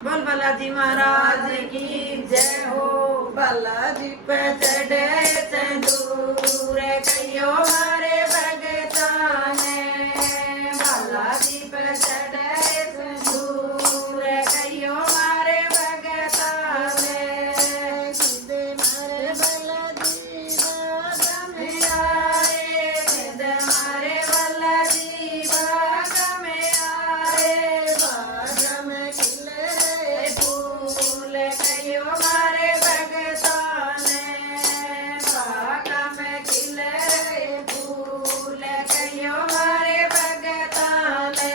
बोल बालाजी महाराज की जय हो। बालाजी पे चढ़े सिंदूर कहियो मारे भगता ने। बालाजी पे चढ़े सिंदूर कहियो मारे भगता ने। सीधे मारे बालाजी बाग में आए, सीधे मारे बालाजी बाग में आए। बाग में खिले फूल कहियो मारे भगता ने। बाग में खिले फूल कहियो मारे भगता ने।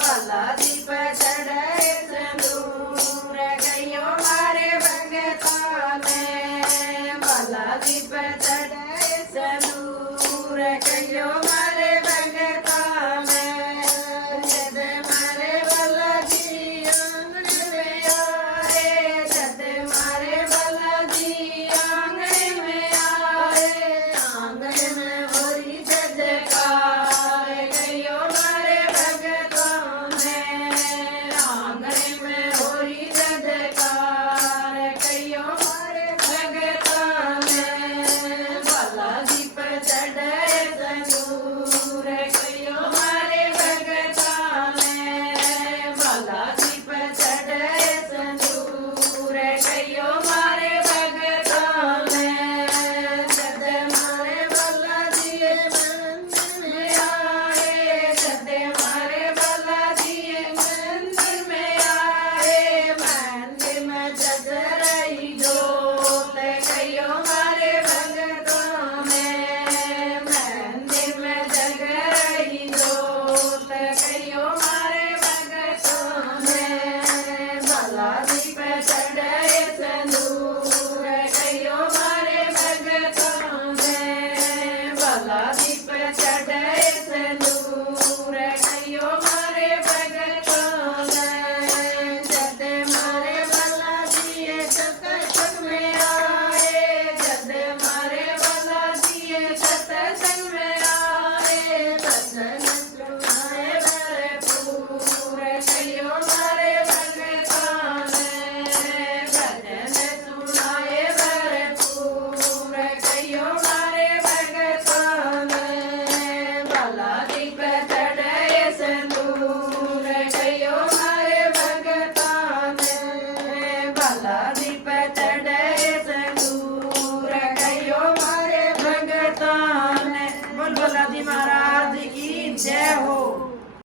बालाजी पे चढ़े सिंदूर कहियो मारे भगता ने। बालाजी पे